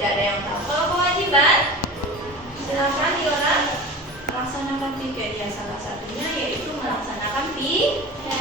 Tidak ada yang tahu. Kalau kewajiban, silakan Diora melaksanakan piket. Ya, salah satunya yaitu melaksanakan piket.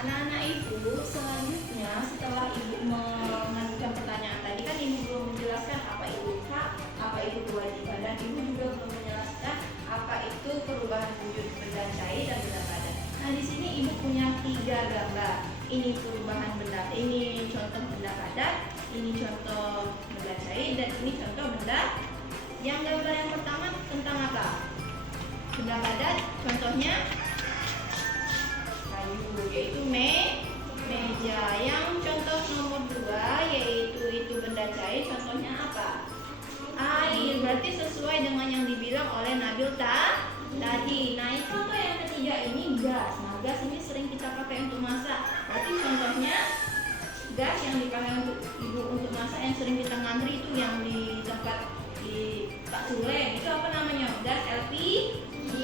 Anak-anak ibu, selanjutnya setelah ibu mengajukan pertanyaan tadi kan ibu belum menjelaskan apa itu hak, apa itu kewajiban, dan ibu juga belum menjelaskan apa itu perubahan wujud benda cair dan benda padat. Nah, di sini ibu punya 3 gambar. Ini perubahan benda, ini contoh benda padat, ini contoh benda cair, dan ini contoh benda. Yang gambar yang pertama tentang apa? Benda padat, contohnya kayu, yaitu meja. Yang contoh nomor 2 yaitu itu benda cair, contohnya apa? Air. Berarti sesuai dengan yang dibilang oleh Nabil tadi. Nah, itu contoh yang ketiga ini gas. Nah, gas ini sering kita pakai untuk masak. Berarti contohnya gas yang dipakai untuk ibu untuk masak yang sering kita ngantri itu yang di tempat di Pak Sulen. Itu apa namanya? Gas LPG.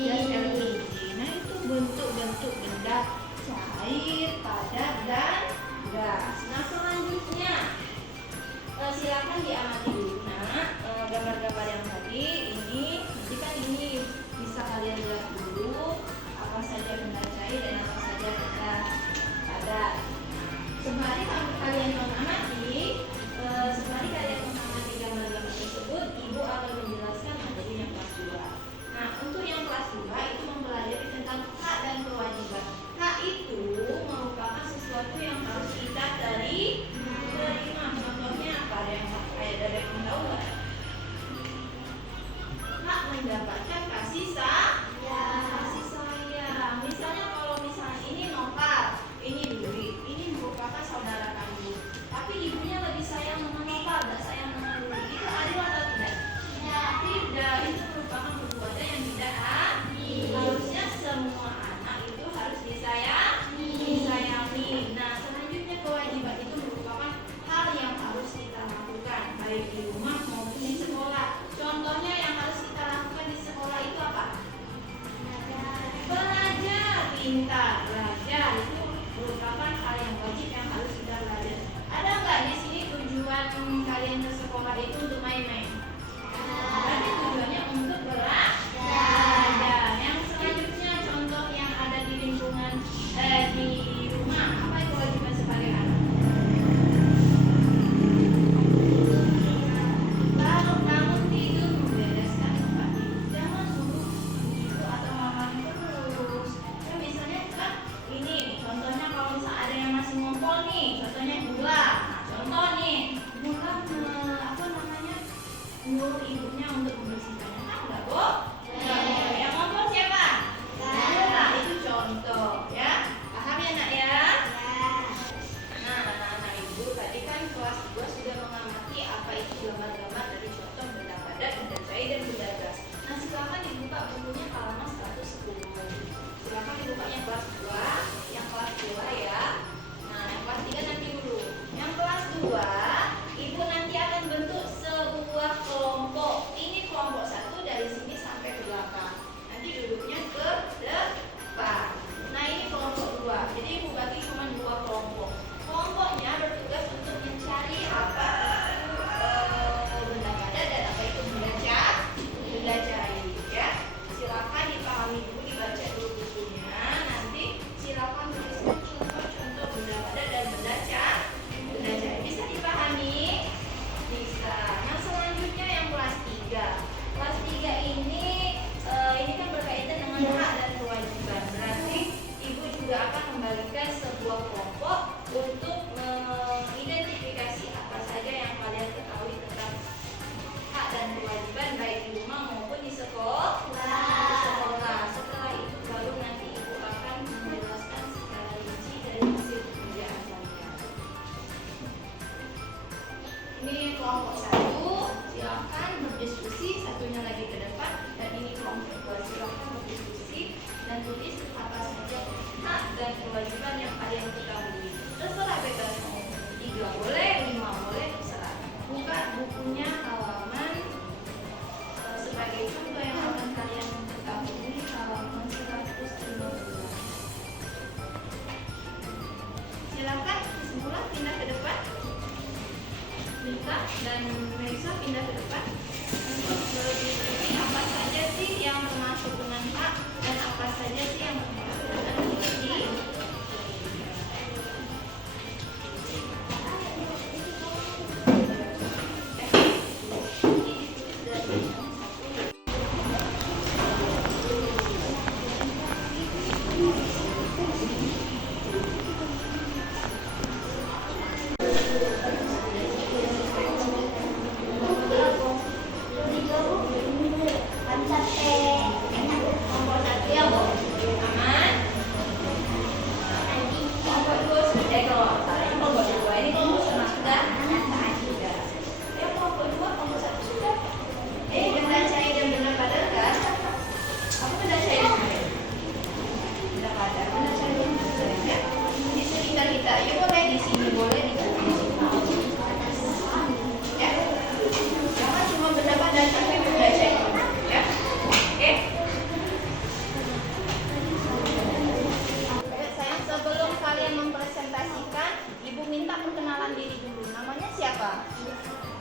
Gas LPG. Nah, itu bentuk-bentuk benda cair, padat, dan gas. Nah, selanjutnya silakan diamati dulu. Nah, gambar-gambar yang tadi ini, nanti kan ini bisa kalian lihat dulu apa saja benda cair dan apa saja benda padat. Sembari kalian mengamati, gambar-gambar tersebut, ibu akan menjelaskan materi yang kelas 2. Nah, untuk yang kelas 2 itu mempelajari tentang hak dan kewajiban. Hak itu merupakan sesuatu yang harus kita terima. Contohnya apa? Ada yang tahu nggak? Hak mendapatkan kasih sayang. Misalnya kalau ini nopal, ini Dwi, ini merupakan saudara kamu. Tapi ibunya lebih sayang sama nopal, tidak sayang sama Dwi. Itu adil atau tidak? Ya, tidak. Itu merupakan perbuatan yang tidak adil. Harusnya semua anak itu harus disayangi. Nah, selanjutnya kewajiban itu merupakan hal yang harus kita lakukan baik di rumah maupun di sekolah. Contohnya yang harus kita lakukan di sekolah itu apa? Belajar, pintar, belajar itu merupakan hal yang wajib yang harus kita belajar. Ada nggak di sini tujuan kalian ke sekolah itu untuk main-main? Berarti tujuannya untuk belajar. Yang selanjutnya contoh yang ada di lingkungan di rumah, apa itu kewajiban sebagai anak? Kalau bangun tidur membereskan tempat tidur, jangan dulu ibu atau mama terus. Ya, misalnya kan ini contohnya kalau misalnya ada yang masih ngompol nih, contohnya gula. Nah, contoh nih gula apa namanya dan Melisa pindah ke depan untuk lebih teliti apa saja sih yang termasuk dengan hak dan apa saja sih yang termasuk dengan wajib.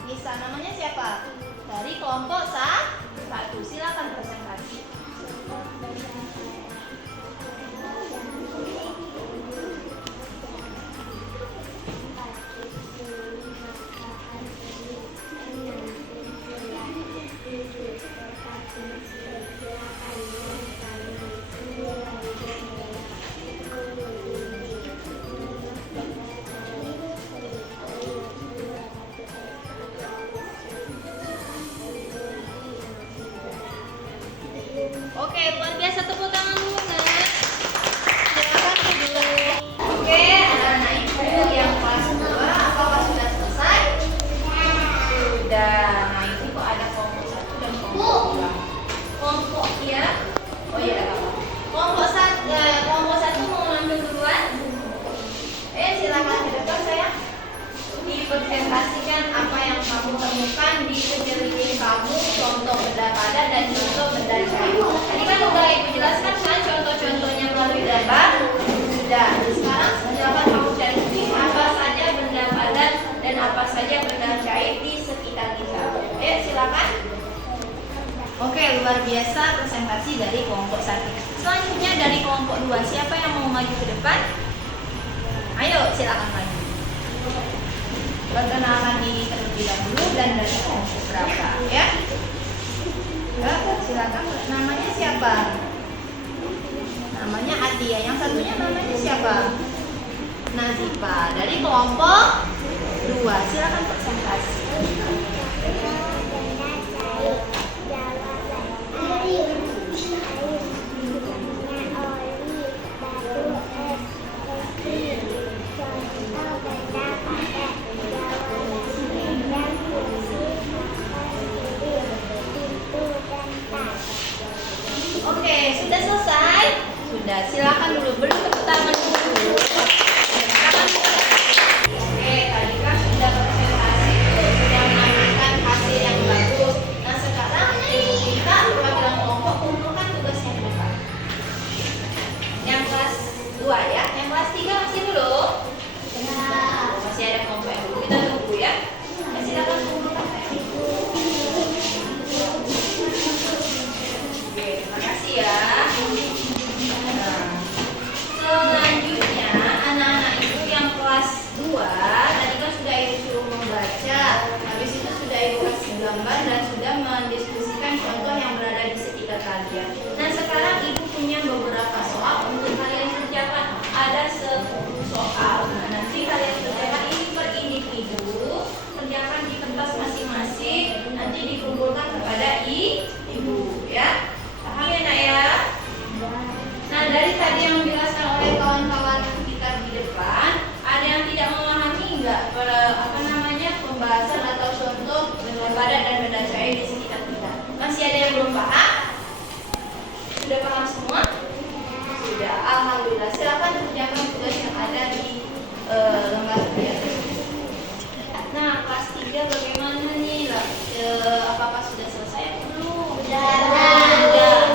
Nisa, namanya siapa? Dari kelompok 1. Silakan presentasi. Oke, luar biasa, tepuk tangan dulu, Nak. Silakan duduk. Oke, anak-anak ibu yang kelas 2, apakah sudah selesai? Sudah. Nah, ini kok ada kelompok 1 dan kelompok 2. Kelompok ya. Oh iya, ada apa? Kelompok 1 mau ngambil duluan? Silakan ke depan saya. Dipresentasikan apa yang kamu temukan di sekeliling kamu, contoh benda padat dan contoh benda cair. Tadi kan udah Ibu jelaskan kan contoh-contohnya melalui gambar. Sudah. Sekarang silakan kamu cari sendiri apa saja benda padat dan apa saja benda cair di sekitar kita. Ayo silakan. Oke, luar biasa presentasi dari kelompok 1. Selanjutnya dari kelompok 2, siapa yang mau maju ke depan? Ayo silakan maju. Perkenalan diri terlebih dahulu dan dari kelompok berapa, ya? Silakan. Namanya siapa? Namanya Atia. Yang satunya namanya siapa? Nazifa. Dari kelompok 2. Silakan presentasi. Oke, sudah selesai? Sudah, silakan dulu. Belum tepuk tangan dulu. Oke, tadi kan sudah presentasi tuh, sudah menampilkan hasil yang bagus. Nah, sekarang kita perwakilan kelompok kumpulkan tugasnya di depan. Yang kelas 2 ya, yang kelas 3 masih belum? Masih ada kelompok yang dulu, kita tunggu ya. Silakan kumpulkan. Terima kasih ya. Selanjutnya anak-anak ibu yang kelas 2 tadi kan sudah ibu suruh membaca, habis itu sudah ibu kasih gambar dan sudah mendiskusikan contoh yang berada di sekitar kalian. Nah, sekarang ibu punya beberapa soal untuk kalian kerjakan. Ada 10 soal. Nah, nanti kalian kerjakan ini per individu, kerjakan di kertas masing-masing, nanti dikumpulkan kepada ibu ya. Paham ya, Nak ya? Nah, dari tadi yang dijelaskan oleh kawan-kawan kita di depan, ada yang tidak memahami enggak pembahasan atau contoh benda padat dan benda cair di sekitar kita? Masih ada yang belum paham? Sudah paham semua? Sudah, alhamdulillah. Silakan kerjakan tugas yang ada di lembar ya. Nah, kelas 3 bagaimana nih? Apakah sudah selesai atau belum? Sudah.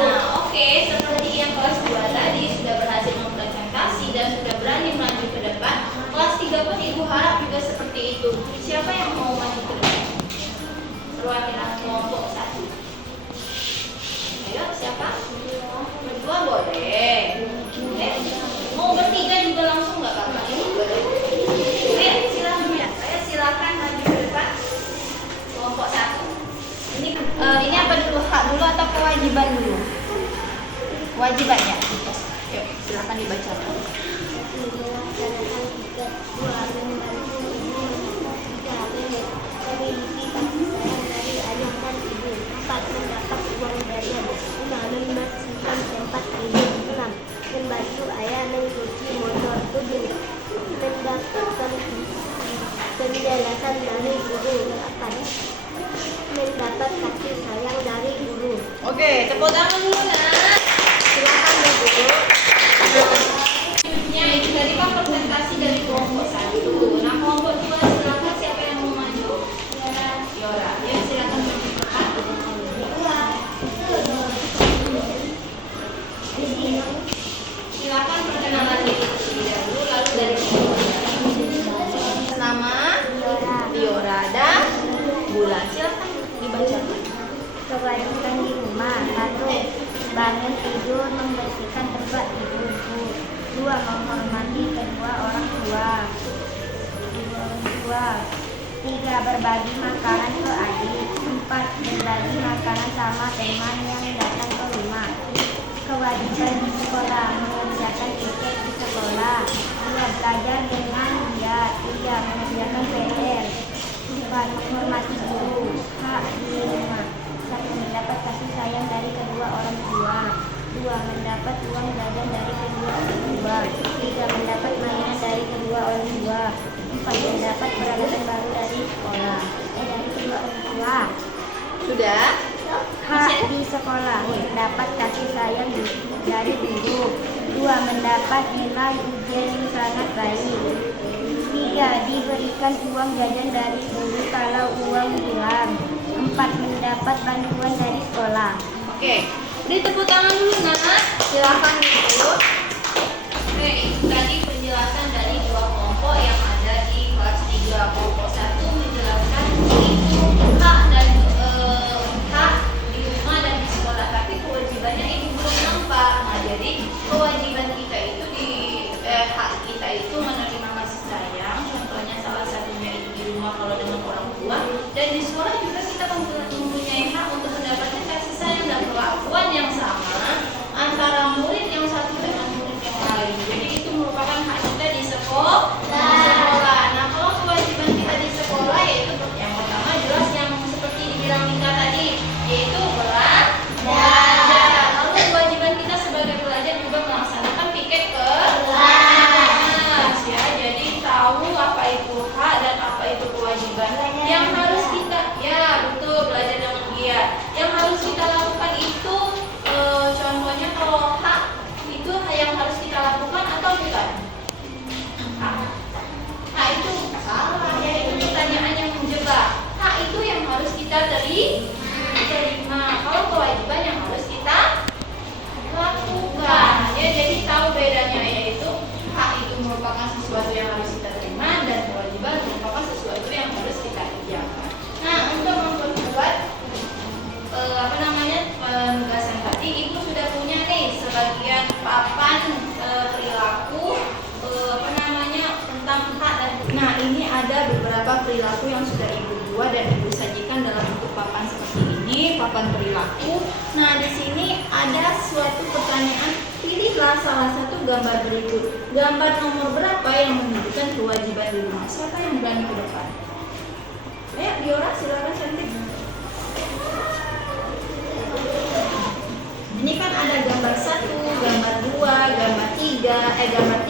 Nah, oke, seperti yang kelas 2 tadi sudah berhasil mempresentasi dan sudah berani maju ke depan. Kelas 3 pun ibu harap juga seperti itu. Siapa yang mau maju ke depan? Mau bertiga juga langsung nggak kakak? Oke, silakan ya. Saya silakan maju ke depan. Kelompok 1. Ini apa dulu? Hak dulu atau kewajiban dulu? Kewajibannya. Yuk, silakan dibaca. Mendapat uang jajan, 5 membersihkan tempat tidur, 6 membantu ayah mencuci motor, 7 mendapatkan penjelasan dari guru, 8 mendapat kasih sayang dari guru. Oke, tepuk tangan dulu nak. Silakan dulu. Selanjutnya itu tadi kan presentasi dari kelompok 1. Nah kelompok 2 silakan siapa yang mau maju? Yora. Ya silakan maju ke depan. Silakan perkenalan diri terlebih dahulu, lalu dari nama Yora dan bulan. Silakan dibacakan. Kewajiban di rumah, 1 bangun tidur, membersihkan tempat tidurku, 2 menghormati kedua orang tua, 3 berbagi makanan ke adik, 4 berbagi makanan sama teman yang datang ke rumah. Kewajiban di sekolah, mengerjakan tiket di sekolah, 2 belajar dengan giat, 3 mengerjakan PR, 4 menghormati guru. Hak di rumah, 1 mendapat kasih sayang dari kedua orang tua, 2 mendapat uang jajan dari kedua orang tua, 3 mendapat mainan dari kedua orang tua, 4 mendapat peralatan baru dari sekolah, dari kedua orang tua. Sudah? Hak di sekolah, mendapat kasih sayang dari guru, 2 mendapat nilai ujian yang sangat baik, 3 diberikan uang jajan dari guru kalau uang hilang, 4 mendapat bantuan dari sekolah. Oke, beri tepuk tangan dulu nak. Silakan dulu. Oke, itu tadi penjelasan dari 2 kelompok yang ada di kelas 3. Kelompok 1 menjelaskan itu hak dan hak di rumah dan di sekolah, tapi kewajibannya ibu belum nampak. Nah, jadi kewajiban kita itu hak kita itu menerima kasih sayang. Contohnya salah satunya itu di rumah kalau dengan orang tua, dan di sekolah juga kita mempunyai hak untuk mendapatkan kasih sayang dan perlakuan yang sama antara murid yang satu dengan murid yang lain. Jadi itu merupakan hak kita di sekolah. Nah, kalau kewajiban kita di sekolah yaitu yang pertama jelas yang seperti dibilang Mika tadi, yaitu belajar. Lalu kewajiban kita sebagai pelajar juga melaksanakan piket kelas ya. Jadi tahu apa itu hak dan apa itu kewajiban yang harus kita, ya betul, belajar dengan giat. Yang harus kita lakukan itu contohnya kalau hak itu yang harus kita lakukan atau bukan? Hak itu salah ya, itu pertanyaan yang menjebak. Hak itu yang harus kita terima. Kalau kewajiban yang harus kita lakukan ya. Jadi tahu bedanya, yaitu hak itu merupakan sesuatu yang harus kita terima dan kewajiban merupakan sesuatu yang harus kita kerjakan. Nah, untuk memperkuat penugasan tadi, ibu sudah punya nih sebagian papan perilaku tentang hak dan. Nah, ini ada beberapa perilaku yang sudah ibu buat dan ibu sajikan dalam bentuk papan seperti ini, papan perilaku. Nah, di sini ada suatu pertanyaan, pilihlah salah satu gambar berikut. Gambar nomor berapa yang menunjukkan kewajiban di rumah? Siapa yang berani ke depan? Ayo, Diora, silakan cantik. Ini kan ada gambar 1, gambar 2, gambar 3, gambar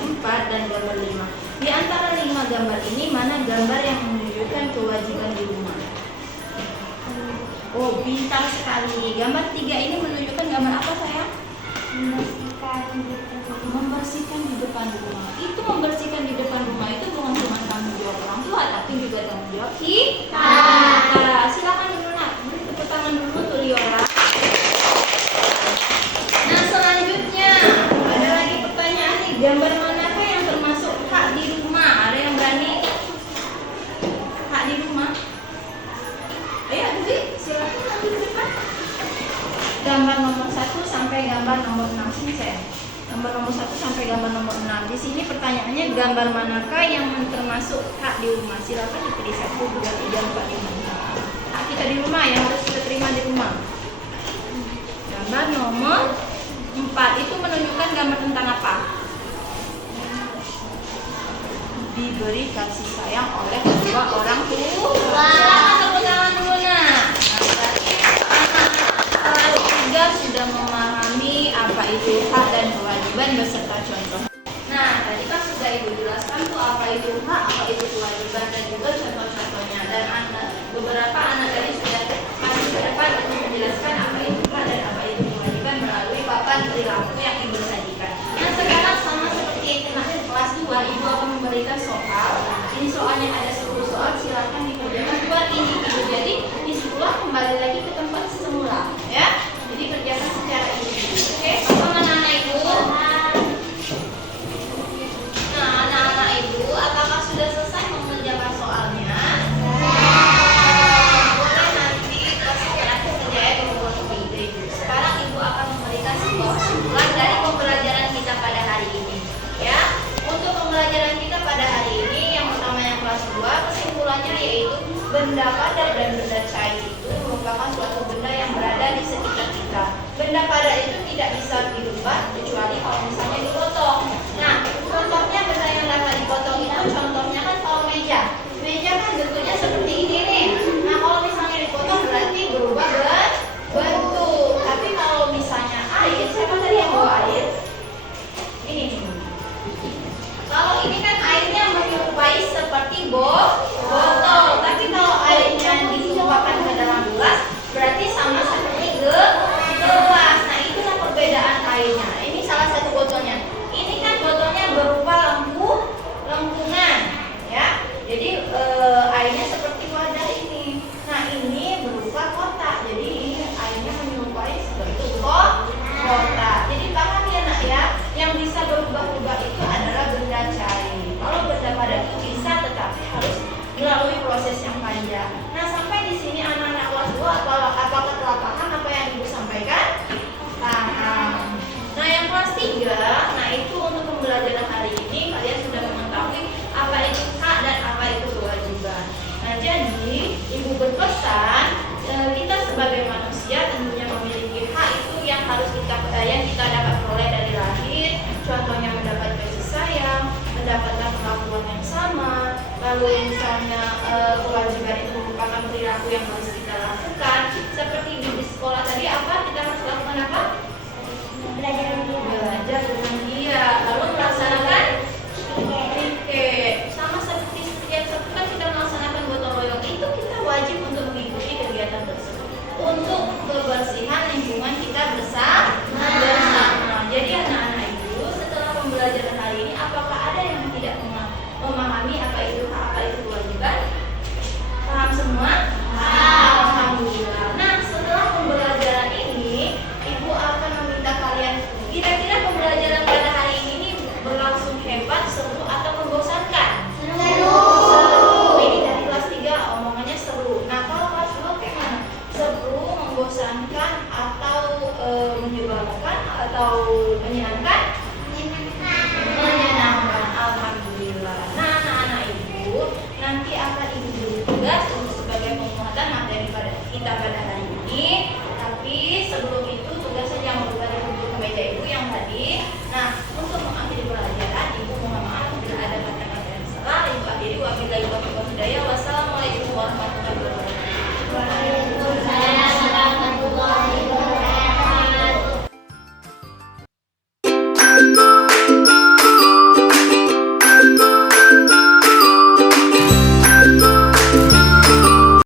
4, dan gambar 5. Di antara 5 gambar ini, mana gambar yang menunjukkan kewajiban di rumah? Oh, pintar sekali. Gambar 3 ini menunjukkan gambar apa, sayang? Membersihkan di depan rumah. Itu membersihkan di depan rumah itu bukan cuma tanggung jawab orang tua, tapi juga tanggung jawab kita. Silakan dulu nak, beri tepuk tangan dulu tuh Liora. Nah, selanjutnya ada lagi pertanyaan nih, gambar manakah yang termasuk hak di rumah? Ada yang berani? Hak di rumah? Ayo, Dwi, silakan nanti ke depan. Gambar nomor 1 sampai gambar nomor 6. sayang. Gambar nomor 1 sampai gambar nomor 6. Di sini pertanyaannya gambar manakah yang termasuk hak di rumah? Silakan dipilih 1, 2, 3, 4, 5. Hak kita di rumah yang harus kita terima di rumah. Gambar nomor 4 itu menunjukkan gambar tentang apa? Diberi kasih sayang oleh kedua orang tua. Silakan tepuk tangan dulu nah. Kelas 3 sudah memahami apa itu hak dan kewajiban beserta contoh. Nah, tadi kan sudah Ibu jelaskan tuh apa itu hak, apa itu kewajiban dan juga contoh-contohnya. Dan beberapa anak tadi sudah masih ke depan untuk menjelaskan apa itu hak dan apa itu kewajiban melalui papan perilaku yang Ibu sajikan. Yang sekarang sama seperti yang kemarin kelas 2, Ibu akan memberikan soal. Ini soalnya ada 10 soal, silakan dikerjakan buat individu. Jadi disitulah kembali lagi ke tempat semula, ya. Jadi kerjakan secara individu. Oke, sama anak-anak Ibu. Nah, anak-anak Ibu, apakah sudah selesai mengerjakan soalnya? Boleh nanti kasihkan aku saja ya di buku ide. Sekarang Ibu akan memberikan sebuah kesimpulan dari pembelajaran kita pada hari ini, ya. Untuk pembelajaran kita pada hari ini, yang pertama yang kelas 2, kesimpulannya yaitu benda padat dan benda cair itu merupakan suatu benda yang berada di sekitar kita. Benda padat itu tidak bisa dirubah kecuali kalau misalnya dipotong. Nah, contohnya benda yang dapat dipotong itu contohnya kan kalau meja. Meja kan bentuknya seperti ini nih. Nah, kalau misalnya dipotong berarti berubah bentuk. Tapi kalau misalnya air, siapa tadi yang bawa air? Ini. Kalau ini kan airnya menyerupai seperti botol, tapi kalau airnya ditumpahkan ke dalam gelas berarti sama seperti gelas. Nah, itulah perbedaan airnya. Ini salah satu botolnya. Ini kan botolnya berupa lengkungan, ya. Jadi airnya seperti wadah ini. Nah, ini berupa kotak. Jadi ini airnya menyerupai seperti kotak. Jadi paham ya nak ya? Yang bisa berubah-ubah itu adalah benda cair. Kalau benda padat itu bisa, tetapi harus melalui proses yang panjang. Nah, sampai di sini anak-anak kelas 2 apakah telah paham apa yang Ibu sampaikan? Paham. Nah, yang kelas 3, nah itu untuk pembelajaran hari ini kalian sudah mengetahui apa itu hak dan apa itu kewajiban. Nah, jadi Ibu berpesan kita sebagai manusia tentunya memiliki hak itu yang harus kita dapat peroleh dari lahir. Contohnya mendapat kasih sayang, mendapatkan perlakuan yang sama. Lalu misalnya kewajiban itu merupakan perilaku yang harus kita lakukan. Seperti di sekolah tadi apa kita harus lakukan apa? Belajar dengan dia. Lalu melaksanakan piket. Sama seperti setiap Sabtu kan kita melaksanakan gotong royong, itu kita wajib untuk mengikuti kegiatan tersebut untuk kebersihan lingkungan kita bersama. Jadi anak-anak Ibu, setelah pembelajaran hari ini, apakah ada yang tidak memahami apa itu hak, apa itu kewajiban? Paham semua? Alhamdulillah. Nah, setelah pembelajaran ini, Ibu akan meminta kalian, kira-kira pembelajaran pada hari ini berlangsung hebat, seru, atau membosankan? Seru. Ini dari kelas 3 omongannya seru. Nah, kalau kelas 2 kayak mana? Seru, membosankan, atau menyebalkan, atau menyenangkan? Menyenangkan. Alhamdulillah. Nah, anak-anak Ibu, nanti akan Ibu beri tugas untuk sebagai penguatan materi pada kita pada hari ini. Tapi sebelum itu tugasnya jangan lupa dikumpul ke meja Ibu yang tadi.